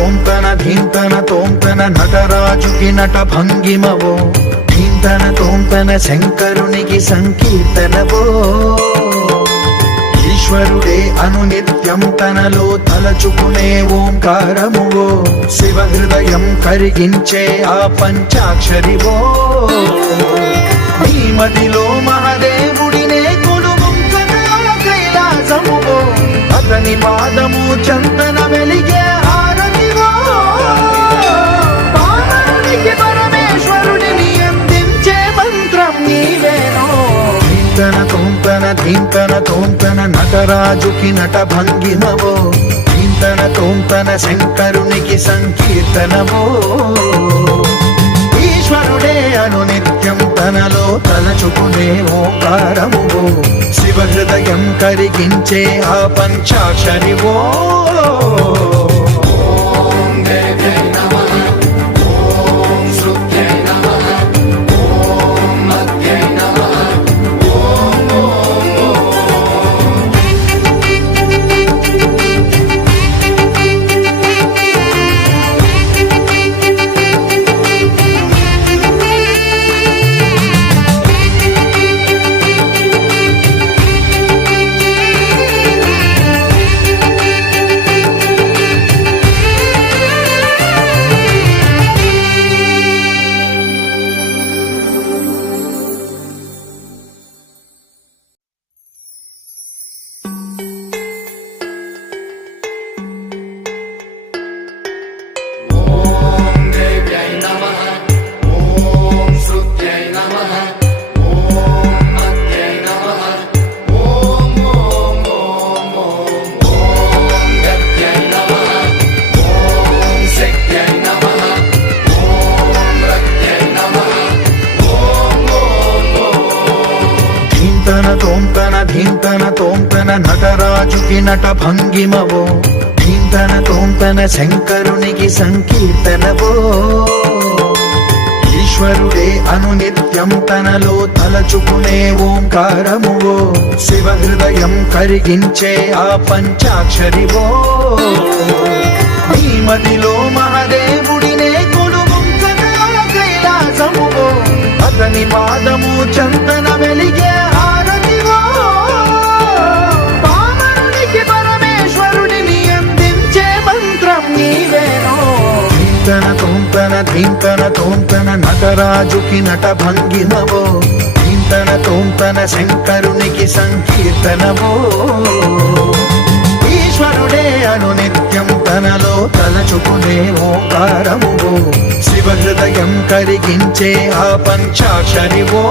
తోంతన ధీంతన తోంతన నటరాజుకి నట భంగిమవో, ధీంతన తోంతన శంకరునికి సంకీర్తనవో. ఈశ్వరుడే అనునిత్యం తనలో తలచుకునే ఓంకారమువో, శివ హృదయం కరిగించే ఆ పంచాక్షరివో. నీ మదిలో మహాదేవుడినే కొలువుంచగా కైలాసమువో, అతని పాదము చందన వెలిగే హారతివో. పావనునికి పరమేశ్వరుడిని అందించే మంత్రం నీవేనో. ధీంతన తోంతన ధీంతన తోంతన నటరాజుకి నట భంగిమవో, ధీంతన తోంతన శంకరునికి సంకీర్తనవో. ఈశ్వరుడే అనునిత్యం తనలో తలచుకునే ఓంకారమువో, శివ హృదయం కరిగించే ఆ పంచాక్షరివో. తోంతన ధీంతన తోంతన నటరాజుకి నట భంగిమవో, ధీంతన తోంతన శంకరునికి సంకీర్తనవో. ఈశ్వరుడే అనునిత్యం తనలో తలచుకునే ఓంకారమువో, శివ హృదయం కరిగించే ఆ పంచాక్షరివో. నీ మదిలో మహాదేవుడినే కొలువుంచగా కైలాసమువో, అతని పాదము చందన వెలిగే హారతివో. పావనునికి పరమేశ్వరుడిని అందించే మంత్రం నీవేనో. ధీంతన తోంతన ధీంతన తోంతన నటరాజుకి నట భంగిమవో, ధీంతన తోంతన శంకరునికి సంకీర్తనవో. ఈశ్వరుడే అనునిత్యం తనలో తలచుకునే ఓంకారమువో, శివ హృదయం కరిగించే ఆ పంచాక్షరివో.